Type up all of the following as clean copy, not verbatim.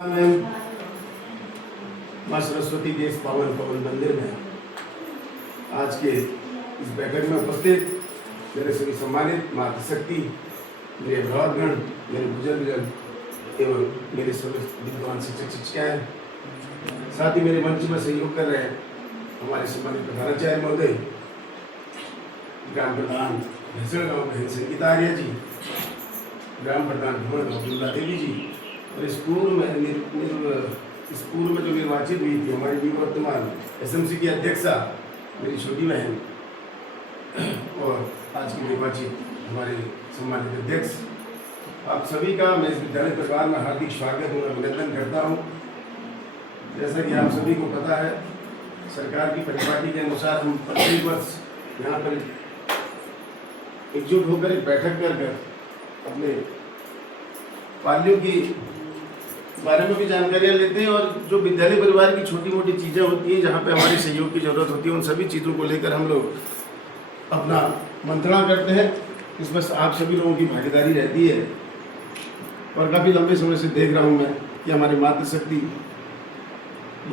माँ सरस्वती के इस पावन पवन मंदिर में आज के इस बैठक में उपस्थित मेरे सभी सम्मानित मातृशक्ति, मेरे अभिभावकगण, मेरे बुजुर्गजन एवं मेरे सभी विद्वान शिक्षक शिक्षिकाएँ, साथ ही मेरे मंच में सहयोग कर रहे हमारे सम्मानित प्रधानाचार्य महोदय, ग्राम प्रधान भैंसड़ गाँव बहन संगीता आर्य जी, ग्राम प्रधान भूमन गाँव दुर्गा देवी जी, और इस पूर्व में जो निर्वाचित हुई थी हमारी निवर्तमान एसएमसी की अध्यक्षा मेरी छोटी बहन और आज की निर्वाचित हमारे सम्मानित अध्यक्ष, आप सभी का मैं इस विद्यालय परिवार में हार्दिक स्वागत और अभिनंदन करता हूँ। जैसा कि आप सभी को पता है, सरकार की परिपाटी के अनुसार हम प्रत्येक वर्ष यहाँ पर एकजुट होकर एक बैठक कर अपने पालियों की बारे में भी जानकारियाँ लेते हैं और जो विद्यालय परिवार की छोटी मोटी चीज़ें होती हैं जहाँ पे हमारे सहयोग की ज़रूरत होती है, उन सभी चीज़ों को लेकर हम लोग अपना मंत्रणा करते हैं। इसमें आप सभी लोगों की भागीदारी रहती है और काफ़ी लंबे समय से देख रहा हूँ मैं कि हमारी मातृशक्ति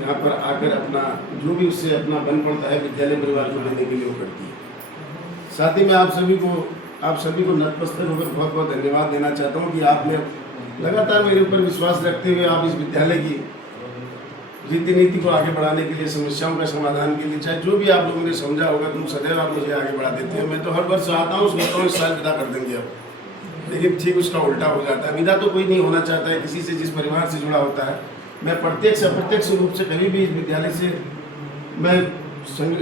यहाँ पर आकर अपना जो भी उससे अपना बन पड़ता है विद्यालय परिवार को लेने के लिए वो करती है। साथ ही मैं आप सभी को नतमस्तक होकर बहुत बहुत धन्यवाद देना चाहता हूँ कि आपने लगातार मेरे ऊपर विश्वास रखते हुए आप इस विद्यालय की रीति नीति को आगे बढ़ाने के लिए, समस्याओं का समाधान के लिए, चाहे जो भी आप लोगों ने समझा होगा, तुम सदैव आप मुझे आगे बढ़ा देते हो। मैं तो हर वर्ष आता हूँ, सोचता हूँ इस साल विदा कर देंगे अब, लेकिन ठीक उसका उल्टा हो जाता है। विदा तो कोई नहीं होना चाहता है किसी से जिस परिवार से जुड़ा होता है। मैं प्रत्यक्ष अप्रत्यक्ष रूप से कभी भी इस विद्यालय से मैं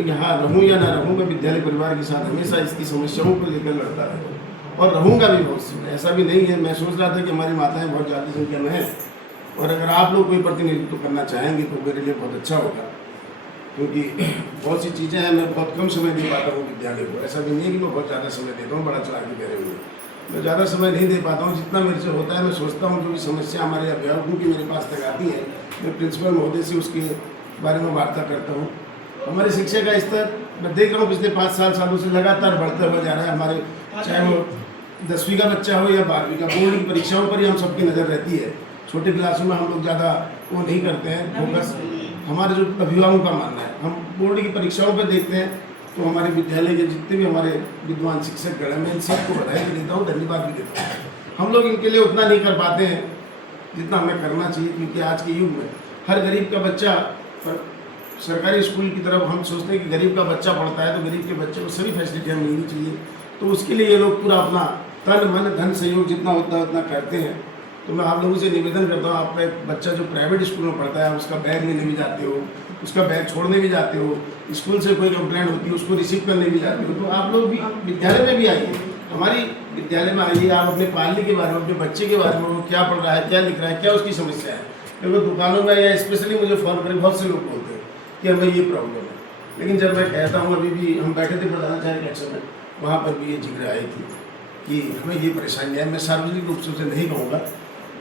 यहाँ रहूँ या ना रहूँ, मैं विद्यालय परिवार के साथ हमेशा इसकी समस्याओं को लेकर लड़ता रहता हूँ और रहूँगा भी बहुत। ऐसा भी नहीं है, मैं सोच रहा था कि हमारी माताएं बहुत ज़्यादा संख्या में हैं और अगर आप लोग कोई प्रतिनिधित्व करना चाहेंगे तो मेरे लिए बहुत अच्छा होगा, क्योंकि बहुत सी चीज़ें हैं मैं बहुत कम समय दे पाता हूँ विद्यालय को। ऐसा भी नहीं है कि मैं बहुत ज़्यादा समय देता हूँ, बड़ा चला के कह रहे हुए मैं ज़्यादा समय नहीं दे पाता हूँ। जितना मेरे से होता है मैं सोचता हूँ जो भी समस्या हमारे अभिभावकों की मेरे पास तक आती है, मैं प्रिंसिपल महोदय से उसके बारे में वार्ता करता हूँ। हमारी शिक्षा का स्तर मैं देख रहा हूँ पिछले 5 सालों से लगातार बढ़ता हुआ जा रहा है। हमारे चाहे वो 10वीं का बच्चा हो या 12वीं का, बोर्ड की परीक्षाओं पर ही हम सबकी नज़र रहती है। छोटे क्लासों में हम लोग ज़्यादा वो नहीं करते हैं फोकस। हमारे जो अभिभावकों का मानना है, हम बोर्ड की परीक्षाओं पर देखते हैं तो हमारे विद्यालय के जितने भी हमारे विद्वान शिक्षक गण, मैं इन सबको बधाई भी देता हूँ, धन्यवाद भी देता हूँ। हम लोग इनके लिए उतना नहीं कर पाते हैं जितना हमें करना चाहिए, क्योंकि आज के युग में हर गरीब का बच्चा सरकारी स्कूल की तरफ हम सोचते हैं कि गरीब का बच्चा पढ़ता है तो गरीब के बच्चे को सभी फैसिलिटियाँ मिलनी चाहिए। तो उसके लिए ये लोग पूरा अपना तन मन धन सहयोग जितना होता है उतना करते हैं। तो मैं आप लोगों से निवेदन करता हूँ, आपका एक बच्चा जो प्राइवेट स्कूल में पढ़ता है उसका बैग लेने भी जाते हो, उसका बैग छोड़ने भी जाते हो, स्कूल से कोई कंप्लेंट होती है उसको रिसीव करने भी जाते हो, तो आप लोग भी विद्यालय में भी आइए, हमारी विद्यालय में आइए। आप अपने पालने के बारे में, अपने बच्चे के बारे में, वो क्या पढ़ रहा है, क्या लिख रहा है, क्या उसकी समस्या है। क्योंकि दुकानों में या स्पेशली मुझे फ़ोन करें बहुत से लोग बोलते हैं कि हमें ये प्रॉब्लम है, लेकिन जब मैं कहता हूँ, अभी भी हम बैठे थे प्रधानाचार्य कक्षा में, वहाँ पर भी ये जिक्र आई थी कि हमें ये परेशानी है। मैं सार्वजनिक रूप से उसे नहीं कहूँगा,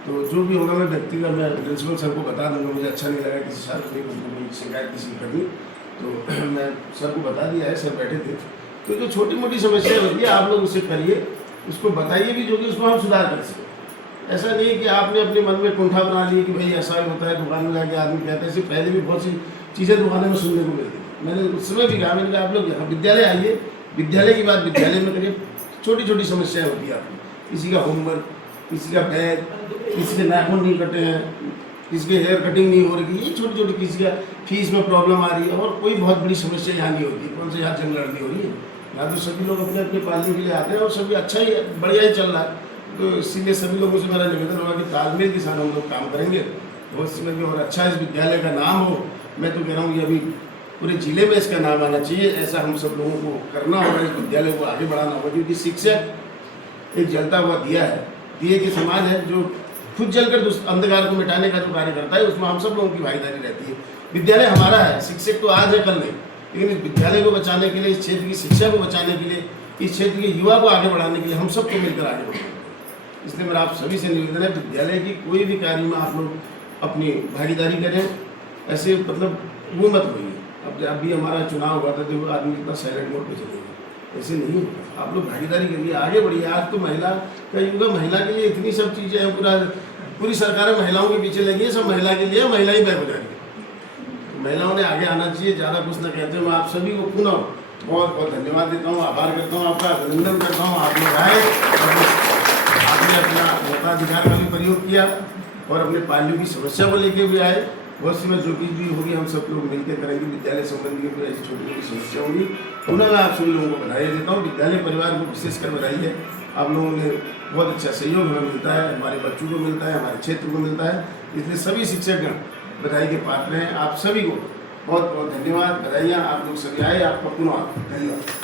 तो जो भी होगा मैं व्यक्तिगत मैं प्रिंसिपल सर को बता दूँगा। मुझे अच्छा नहीं लगा किसी सार्वजनिक रूप में कोई शिकायत किसी की करनी, तो मैं सर को बता दिया है, सर बैठे थे। तो जो छोटी मोटी समस्या होती है आप लोग उसे करिए, उसको बताइए भी, जो कि उसको हम सुधार कर सकें। ऐसा नहीं है कि आपने अपने मन में कुंठा बना ली कि भाई ऐसा ही होता है, दुकान में जाके आदमी कहते हैं। ऐसे पहले भी बहुत सी चीज़ें दुकानों में सुनने को मिलती थी। मैंने उस समय भी कहा, मैंने कहा आप लोग यहाँ विद्यालय आइए, विद्यालय की बात विद्यालय में करिए। छोटी छोटी समस्याएं होती है आपकी, किसी का होमवर्क, किसी का बैग, किसी के नाखून नहीं कटे हैं, किसी के हेयर कटिंग नहीं हो रही, ये छोटी छोटी, किसी का फीस में प्रॉब्लम आ रही है, और कोई बहुत बड़ी समस्या यहाँ नहीं होती। कौन से यहाँ जंग लड़नी हो रही है, यहाँ तो सभी लोग अपने अपने पालने के लिए आते हैं और सभी अच्छा ही बढ़िया ही चल रहा है। तो इसीलिए सभी लोगों से मेरा निवेदन होगा कि तालमेल के साथ हम लोग काम करेंगे, बहुत समय में, और अच्छा इस विद्यालय का नाम हो। मैं तो कह रहा हूँ कि अभी पूरे जिले में इसका नाम आना चाहिए। ऐसा हम सब लोगों को करना होगा, इस विद्यालय को आगे बढ़ाना होगा, क्योंकि शिक्षक एक जलता हुआ दिया है, दिए के समान है, जो खुद जलकर अंधकार को मिटाने का जो कार्य करता है, उसमें हम सब लोगों की भागीदारी रहती है। विद्यालय हमारा है, शिक्षक तो आज है कल नहीं, लेकिन इस विद्यालय को बचाने के लिए, इस क्षेत्र की शिक्षा को बचाने के लिए, इस क्षेत्र के युवा को आगे बढ़ाने के लिए हम सबको मिलकर आगे बढ़ेंगे। इसलिए मेरा आप सभी से निवेदन है, विद्यालय की कोई भी कार्य में आप लोग अपनी भागीदारी करें। ऐसे मतलब वो मत होइए। अब जब भी हमारा चुनाव हुआ था तो आदमी इतना साइलेंट मोड पे चले गए, ऐसे नहीं होगा। आप लोग भागीदारी करिए, आगे बढ़िए। आज तो महिला का युग है, महिला के लिए इतनी सब चीज़ें हैं, पूरा पूरी सरकारें महिलाओं के पीछे लगी है, सब महिला के लिए, महिला ही बैक हो जा रही है। महिलाओं ने आगे आना चाहिए, ज़्यादा कुछ ना कहते। मैं आप सभी को पुनः बहुत बहुत धन्यवाद देता हूँ, आभार करता हूँ, आपका अभिनंदन करता हूँ। आप लोग आए, आपने अपना मताधिकार का भी प्रयोग किया और अपने पालियों की समस्या को लेके भी आए। बहुत सी में जो कुछ भी होगी हम सब लोग मिलकर करेंगे। विद्यालय संबंधी कोई ऐसी छोटी छोटी समस्या होगी, पुनः मैं आप सभी लोगों को बधाई देता हूँ। विद्यालय परिवार को विशेषकर बधाई है, आप लोगों ने बहुत अच्छा सहयोग हमें मिलता है, हमारे बच्चों को मिलता है, हमारे क्षेत्र को मिलता है, इसलिए सभी शिक्षकगण बधाई के पात्र हैं। आप सभी को बहुत बहुत धन्यवाद, बधाइयाँ। आप लोग सभी आए, आपका पुनः धन्यवाद।